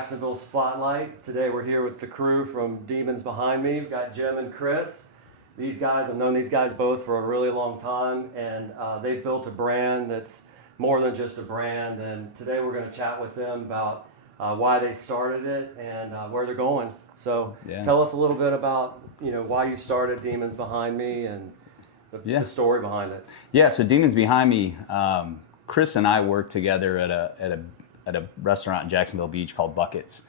Jacksonville Spotlight. Today we're here with the crew from Demons Behind Me. We've got Jim and Chris. These guys, I've known these guys both for a really long time, and they've built a brand that's more than just a brand. And today we're going to chat with them about why they started it and where they're going. So tell us a little bit about why you started Demons Behind Me and the story behind it. Yeah, so Demons Behind Me, Chris and I worked together at a restaurant in Jacksonville Beach called Buckets.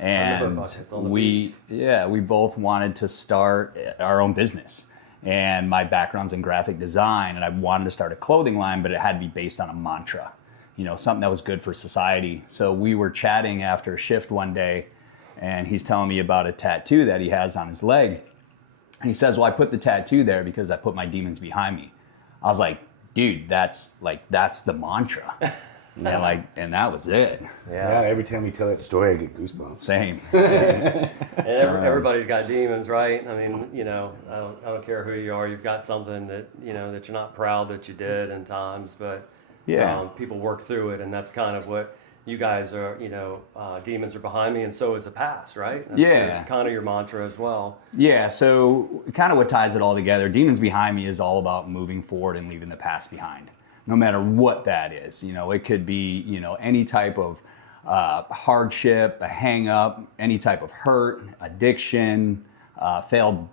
And Buckets on the beach. we both wanted to start our own business. And my background's in graphic design, and I wanted to start a clothing line, but it had to be based on a mantra, something that was good for society. So we were chatting after a shift one day, and he's telling me about a tattoo that he has on his leg. And he says, well, I put the tattoo there because I put my demons behind me. I was like, dude, that's the mantra. And that was it. Yeah, every time you tell that story, I get goosebumps. Same. And everybody's got demons, right? I mean, I don't care who you are. You've got something that that you're not proud that you did in times, but people work through it, and that's kind of what you guys are. Demons are behind me, and so is the past, right? That's kind of your mantra as well. Yeah. So kind of what ties it all together. Demons Behind Me is all about moving forward and leaving the past behind. No matter what that is, it could be, any type of hardship, a hang up, any type of hurt, addiction, failed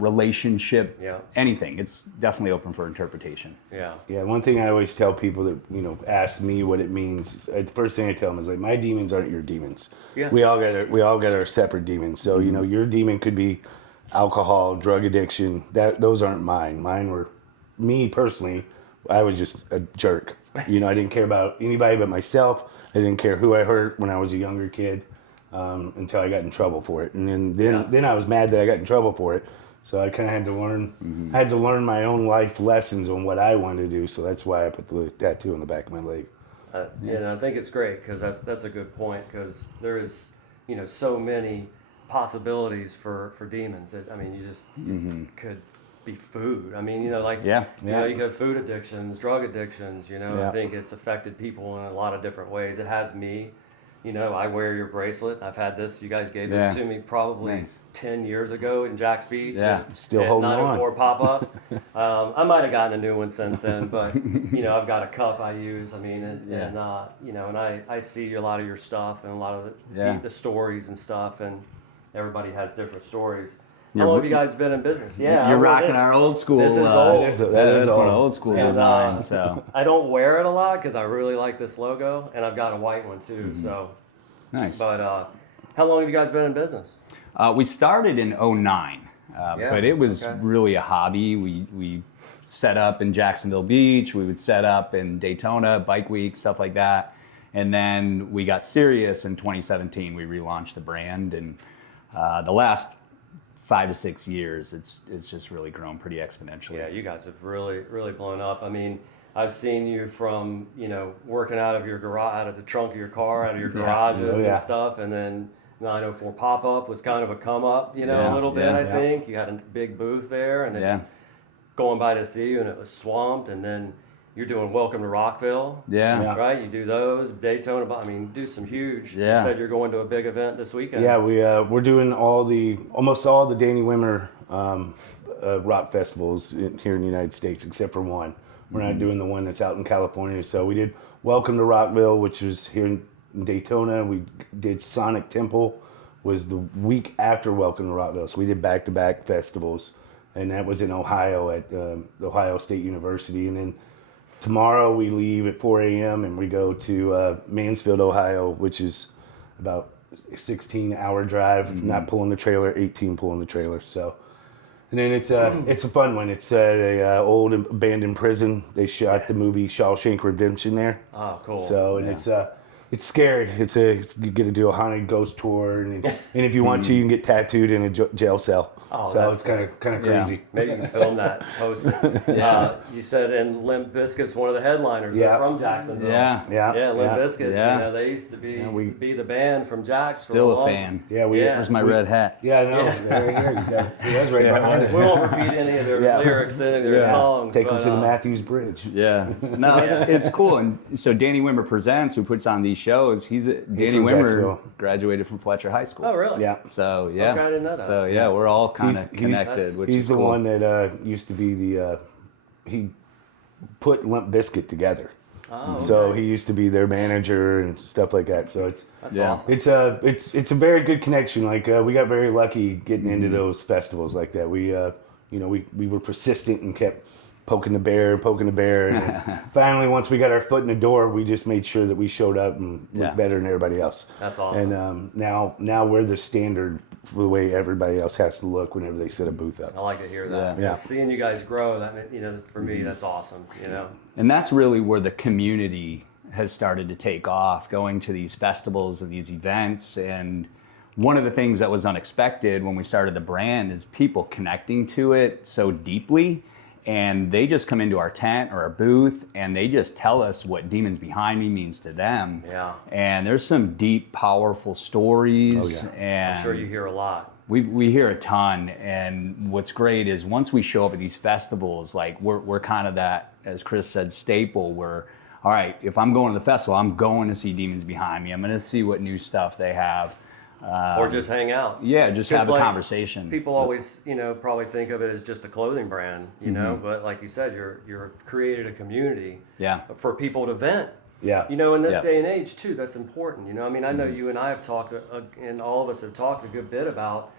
relationship, anything. It's definitely open for interpretation. Yeah. One thing I always tell people that, ask me what it means. The first thing I tell them is like, my demons aren't your demons. Yeah. We all got our separate demons. So, your demon could be alcohol, drug addiction. Those aren't mine. Mine were me personally. I was just a jerk. I didn't care about anybody but myself. I didn't care who I hurt when I was a younger kid until I got in trouble for it. And then I was mad that I got in trouble for it. So I kind of had to learn. I had to learn my own life lessons on what I wanted to do. So that's why I put the tattoo on the back of my leg. I think it's great because that's a good point, because there is so many possibilities for demons. You could be food. I mean, you have food addictions, drug addictions, I think it's affected people in a lot of different ways. It has me, I wear your bracelet. I've had this, you guys gave this to me probably 10 years ago in Jack's Beach. Yeah, still holding 904 on. Pop-up. I might have gotten a new one since then, but, I've got a cup I use. I mean, and I see a lot of your stuff and a lot of the stories and stuff, and everybody has different stories. How long have you guys been in business? Yeah, you're rocking our old school. This is old. That is one of old school designs. So I don't wear it a lot because I really like this logo, and I've got a white one too. So nice. But how long have you guys been in business? We started in 2009, but it was really a hobby. We set up in Jacksonville Beach. We would set up in Daytona, Bike Week, stuff like that. And then we got serious in 2017. We relaunched the brand, and the last 5 to 6 years, it's just really grown pretty exponentially. Yeah, you guys have really, really blown up. I mean, I've seen you from, working out of your garage, out of the trunk of your car, out of your garages and stuff, and then 904 Pop-Up was kind of a come up, a little bit, I think. You had a big booth there, and then going by to see you, and it was swamped, and then you're doing Welcome to Rockville, right? You do those, Daytona, do some huge. You said you're going to a big event this weekend. Yeah, we're doing almost all the Danny Wimmer rock festivals here in the United States, except for one. We're not doing the one that's out in California. So we did Welcome to Rockville, which was here in Daytona. We did Sonic Temple, was the week after Welcome to Rockville. So we did back-to-back festivals, and that was in Ohio at Ohio State University. And then tomorrow we leave at 4 a.m. and we go to Mansfield, Ohio, which is about a 16-hour drive, not pulling the trailer, 18 pulling the trailer. So, and then it's a fun one. It's at a old abandoned prison. They shot the movie Shawshank Redemption there. Oh, cool. So, and it's scary. You get to do a haunted ghost tour, and if you want to, you can get tattooed in a jail cell. Oh, so it's kind of crazy. Maybe you can film that, post it. You said, and Limp Bizkit's one of the headliners. They're from Jacksonville. Yeah, Limp Bizkit. They used to be the band from Jack's. Still a fan. Where's my red hat? Yeah, I know. It's right here. It was right behind us. We won't repeat any of their lyrics, any of their songs. Take them to the Matthews Bridge. Yeah. No, it's cool. And so Danny Wimmer Presents, who puts on these these shows. Danny from Wimmer Jacksonville. graduated from Fletcher High School. Oh, really? Yeah. So yeah, Okay, I didn't know that. So yeah, we're all kind of connected. Which He's is the cool. one that used to be he put Limp Bizkit together. Oh, okay. So he used to be their manager and stuff like that. So That's awesome. it's a very good connection. Like we got very lucky getting into those festivals like that. We we were persistent and kept poking the bear. And then finally, once we got our foot in the door, we just made sure that we showed up and looked better than everybody else. That's awesome. And now we're the standard for the way everybody else has to look whenever they set a booth up. I like to hear that. Yeah. Seeing you guys grow, that for me, that's awesome. And that's really where the community has started to take off, going to these festivals and these events. And one of the things that was unexpected when we started the brand is people connecting to it so deeply. And they just come into our tent or our booth and they just tell us what Demons Behind Me means to them. Yeah. And there's some deep, powerful stories. Oh, yeah. And I'm sure you hear a lot. we hear a ton. And what's great is once we show up at these festivals, like we're kind of that, as Chris said, staple where, all right, if I'm going to the festival, I'm going to see Demons Behind Me. I'm going to see what new stuff they have. Or just hang out. Yeah, just have a like, conversation. People always, probably think of it as just a clothing brand, but like you said, you're created a community for people to vent. Yeah. In this day and age too, that's important. I know you and I have talked, and all of us have talked a good bit about,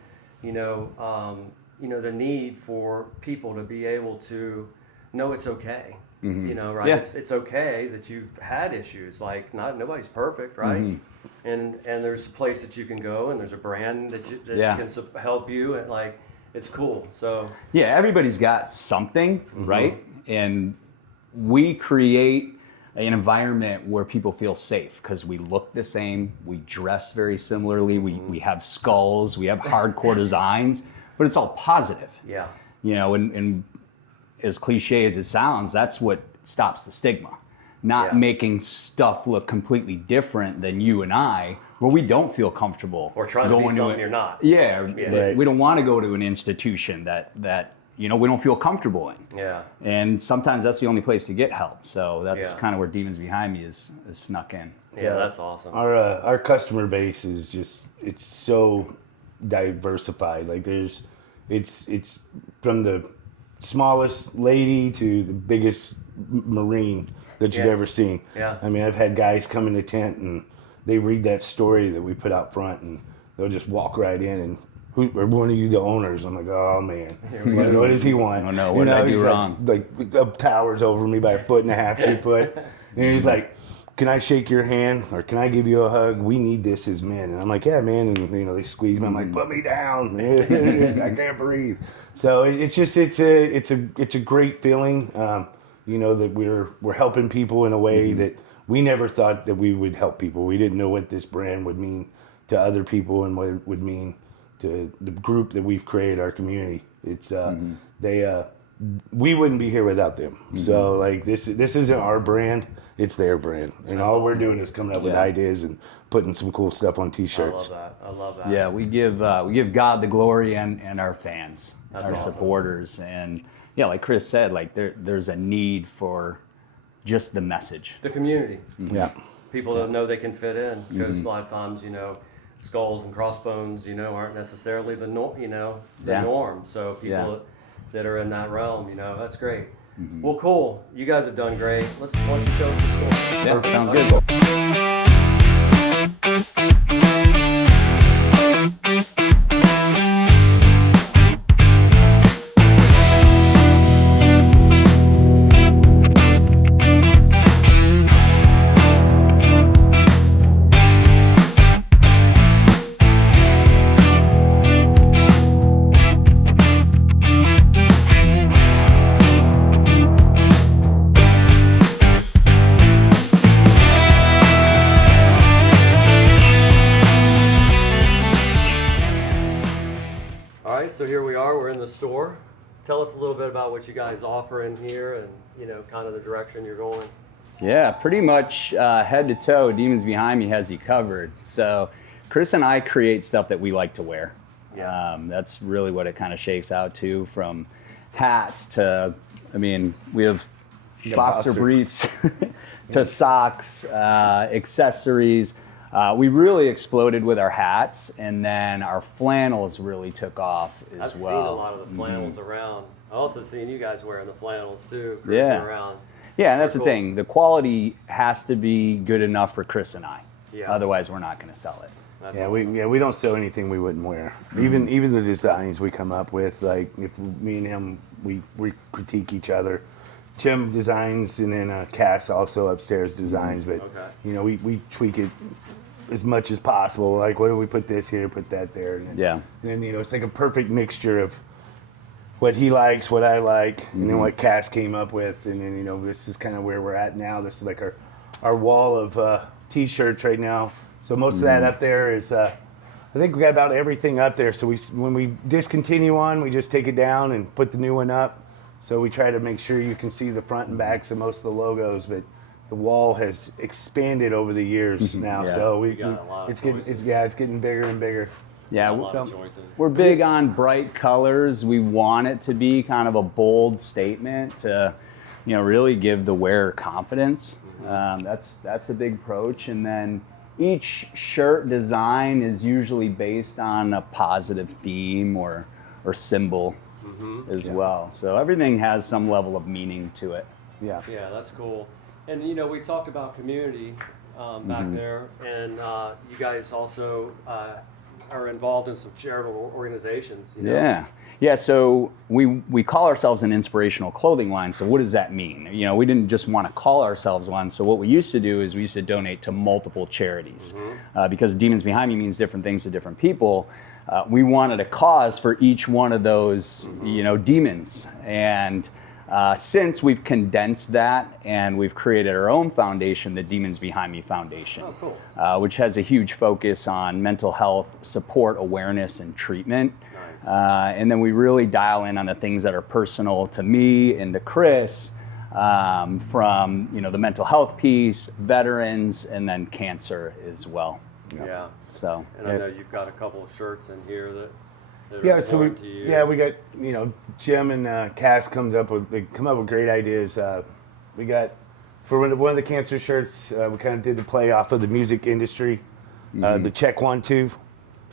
the need for people to be able to know it's okay. Right? Yeah. It's okay that you've had issues. Like nobody's perfect, right? And there's a place that you can go, and there's a brand that can help you, and like it's cool. So yeah, everybody's got something, right? And we create an environment where people feel safe because we look the same, we dress very similarly, we have skulls, we have hardcore designs, but it's all positive. Yeah. And as cliche as it sounds, that's what stops the stigma. Not making stuff look completely different than you and I, where we don't feel comfortable. Or trying to be something you're not. Yeah, Right. We don't want to go to an institution that we don't feel comfortable in. Yeah. And sometimes that's the only place to get help. So that's kind of where Demons Behind Me is snuck in. Yeah, that's awesome. Our customer base is it's so diversified. Like it's from the smallest lady to the biggest Marine that you've ever seen. Yeah. I mean, I've had guys come in the tent and they read that story that we put out front and they'll just walk right in and are one of you the owners? I'm like, oh man, what does he want? Oh no, what did I do he's wrong? Like up towers over me by 1.5 feet, 2 foot. And he's like, can I shake your hand or can I give you a hug? We need this as men. And I'm like, yeah, man. And they squeeze me. I'm like, put me down. I can't breathe. So it's a great feeling. That we're helping people in a way that we never thought that we would help people. We didn't know what this brand would mean to other people and what it would mean to the group that we've created, our community. It's we wouldn't be here without them. So like this isn't our brand, it's their brand. And all we're doing is coming up with ideas and putting some cool stuff on t-shirts. I love that. Yeah, we give God the glory and our fans, That's our awesome. supporters. And yeah, like Chris said, like there's a need for just the message. The community. Yeah. People don't know they can fit in because a lot of times, skulls and crossbones, aren't necessarily the norm. So people that are in that realm, that's great. Well, cool. You guys have done great. Why don't you show us the store? Yeah, sounds good. So here we are, we're in the store. Tell us a little bit about what you guys offer in here and, kind of the direction you're going. Yeah, pretty much head to toe, Demons Behind Me has you covered. So Chris and I create stuff that we like to wear. Yeah. That's really what it kind of shakes out to, from hats to, we have boxer briefs to socks, accessories. We really exploded with our hats, and then our flannels really took off as I've well. seen a lot of the flannels around. I also seen you guys wearing the flannels too, cruising Yeah. around. Yeah, and that's Cool. the thing. The quality has to be good enough for Chris and I. Yeah. Otherwise, we're not going to sell it. That's Yeah, awesome. we don't sell anything we wouldn't wear. Even the designs we come up with, like if me and him, we critique each other. Jim designs, and then Cass also upstairs designs, but Okay. you know, we tweak it as much as possible. Like, what do we put this here, put that there, and then, Yeah. and then you know, it's like a perfect mixture of what he likes, what I like, and then what Cass came up with, and then you know, this is kind of where we're at now. This is like our wall of t-shirts right now. So most of that up there is, I think we got about everything up there. So when we discontinue one, we just take it down and put the new one up. So we try to make sure you can see the front and backs of most of the logos, but the wall has expanded over the years now. Yeah. So You got a lot of it's getting choices. it's getting bigger and bigger. Yeah, A lot of choices. we're big on bright colors. We want it to be kind of a bold statement to, you know, really give the wearer confidence. That's a big approach. And then each shirt design is usually based on a positive theme or symbol as well. So everything has some level of meaning to it. Yeah. Yeah, that's cool. And you know, we talked about community back there, and you guys also are involved in some charitable organizations. You know? Yeah. So we call ourselves an inspirational clothing line. So what does that mean? You know, we didn't just want to call ourselves one. So what we used to do is we used to donate to multiple charities because Demons Behind Me means different things to different people. We wanted a cause for each one of those, you know, demons. And since we've condensed that and we've created our own foundation, the Demons Behind Me Foundation, Oh, cool. which has a huge focus on mental health support, awareness, and treatment. Nice. And then we really dial in on the things that are personal to me and to Chris, from, you know, the mental health piece, veterans, and then cancer as well. Yeah. So And I know you've got a couple of shirts in here that Yeah, are so we important to you. we got, you know, Jim and Cass come up with great ideas. We got for one of the cancer shirts, we kind of did the play off of the music industry, the check 1 2.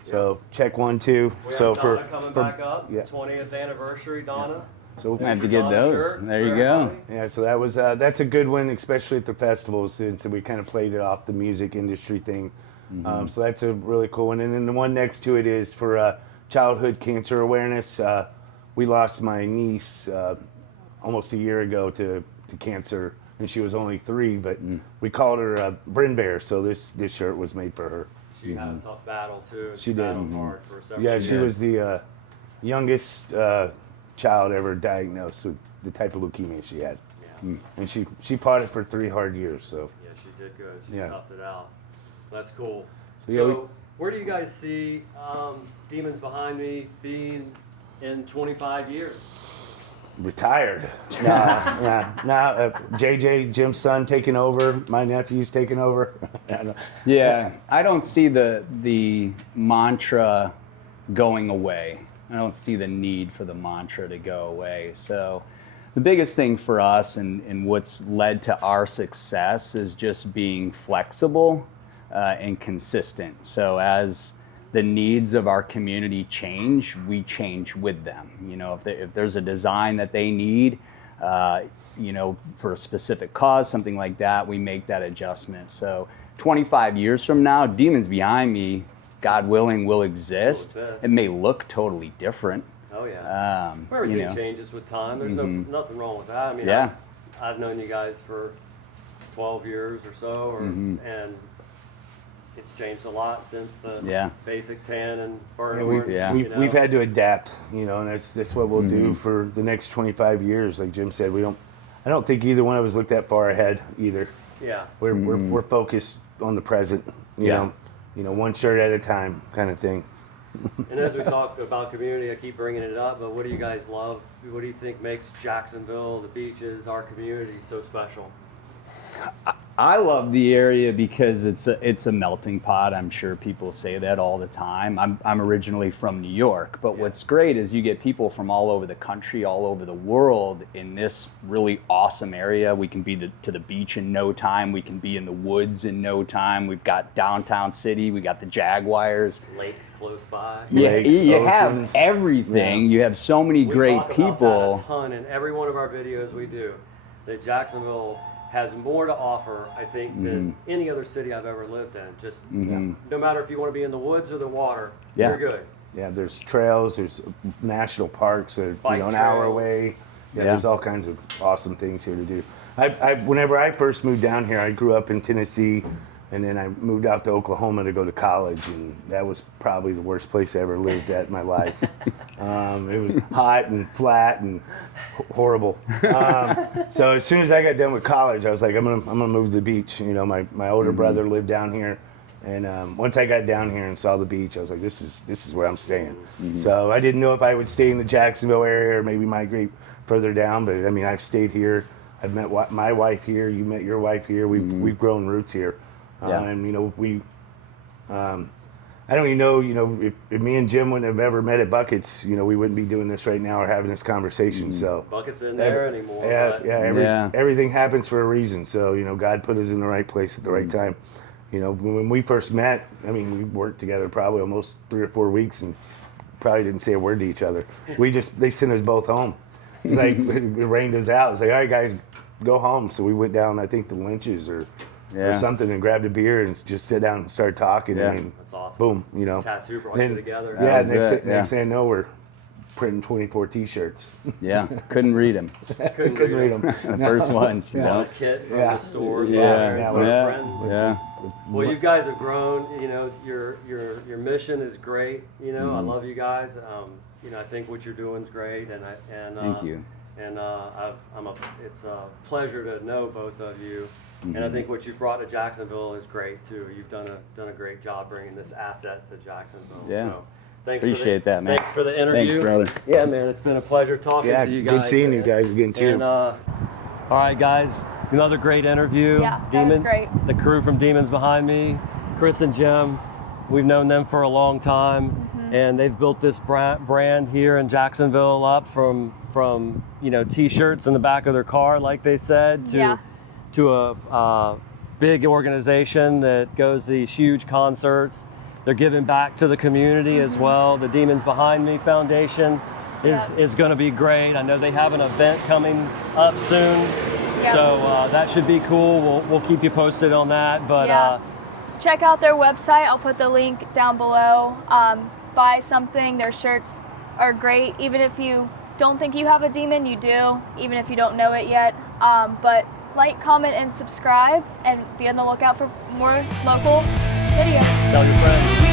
So check 1 2. We So have for Donna coming back up, yeah. 20th anniversary, Donna. so I have to Your get Donna those. shirt There for you go. everybody. yeah, so that was that's a good one, especially at the festivals, since we kind of played it off the music industry thing. So that's a really cool one. And then the one next to it is for childhood cancer awareness. We lost my niece almost a year ago to cancer, and she was only 3, but we called her Bryn Bear. So this shirt was made for her. She had a tough battle too. She did. Battled hard for several Yeah, years. she was the youngest child ever diagnosed with the type of leukemia she had, Yeah. and she fought it for 3 hard years. So. Yeah, she did good. She Yeah. toughed it out. That's cool. So, So, yeah, where do you guys see Demons Behind Me being in 25 years? Retired. Now JJ, Jim's son, taking over. My nephew's taking over. Yeah, I don't see the mantra going away. I don't see the need for the mantra to go away. So the biggest thing for us and what's led to our success is just being flexible and consistent. So as the needs of our community change, we change with them. You know, if there's a design that they need, you know, for a specific cause, something like that, we make that adjustment. So 25 years from now, Demons Behind Me, God willing, will exist. It may look totally different. Oh yeah. Everything you know. changes with time. There's nothing wrong with that. I mean, Yeah. I've known you guys for 12 years or so, and it's changed a lot since the Yeah. basic tan and burnt Yeah, orange. yeah. You know? We've had to adapt, you know, and that's what we'll do for the next 25 years. Like Jim said, I don't think either one of us looked that far ahead either. Yeah. We're focused on the present, you know, one shirt at a time kind of thing. And as we talk about community, I keep bringing it up, but what do you guys love? What do you think makes Jacksonville, the beaches, our community so special? I love the area because it's a melting pot. I'm sure people say that all the time. I'm originally from New York, but what's great is you get people from all over the country, all over the world in this really awesome area. We can be to the beach in no time. We can be in the woods in no time. We've got downtown city. We got the Jaguars. Lakes close by. Yeah, Lakes, you oceans. have everything. You have so many great talk people. about that a ton in every one of our videos we do. That Jacksonville has more to offer, I think, than any other city I've ever lived in. Just no matter if you want to be in the woods or the water, you're good. Yeah, there's trails, there's national parks that Bike an hour trails. away. Yeah, there's all kinds of awesome things here to do. Whenever I first moved down here, I grew up in Tennessee, and then I moved out to Oklahoma to go to college, and that was probably the worst place I ever lived at in my life. It was hot and flat and horrible. So as soon as I got done with college, I was like, I'm gonna move to the beach. You know, my older brother lived down here, and once I got down here and saw the beach, I was like, this is where I'm staying. So I didn't know if I would stay in the Jacksonville area or maybe migrate further down, but I mean, I've stayed here. I've met my wife here. You met your wife here. We've grown roots here. And you know, I don't even know, you know, if me and Jim wouldn't have ever met at Buckets, you know, we wouldn't be doing this right now or having this conversation. So Buckets in there anymore. Everything happens for a reason. So, you know, God put us in the right place at the right time. You know, when we first met, I mean, we worked together probably almost 3 or 4 weeks and probably didn't say a word to each other. They sent us both home. Like, it rained us out. It was like, all right, guys, go home. So we went down, I think, to Lynch's or something and grabbed a beer and just sit down and start talking. I mean, That's awesome. boom, you know. Tattoo brought you together. Yeah, That next thing I know, we're printing 24 T-shirts. Yeah, couldn't read them. Couldn't Couldn't read them. The first ones, you A know. kit from the store. Yeah. Well, you guys have grown. You know, your mission is great. You know, I love you guys. You know, I think what you're doing is great, and Thank you. And it's a pleasure to know both of you. And I think what you've brought to Jacksonville is great too. You've done a great job bringing this asset to Jacksonville. Yeah. So thanks. Appreciate that, man. Thanks for the interview. Thanks, brother. Yeah, man. It's been a pleasure talking to you guys. Good seeing you guys again too. And, all right, guys. Another great interview. Yeah, that was great. The crew from Demons Behind Me, Chris and Jim. We've known them for a long time, and they've built this brand here in Jacksonville up from you know, T-shirts in the back of their car, like they said, to a big organization that goes to these huge concerts. They're giving back to the community as well. The Demons Behind Me Foundation is going to be great. I know they have an event coming up soon, so that should be cool. We'll keep you posted on that. But check out their website. I'll put the link down below. Buy something. Their shirts are great. Even if you don't think you have a demon, you do. Even if you don't know it yet. But like, comment, and subscribe, and be on the lookout for more local videos. tell your friends.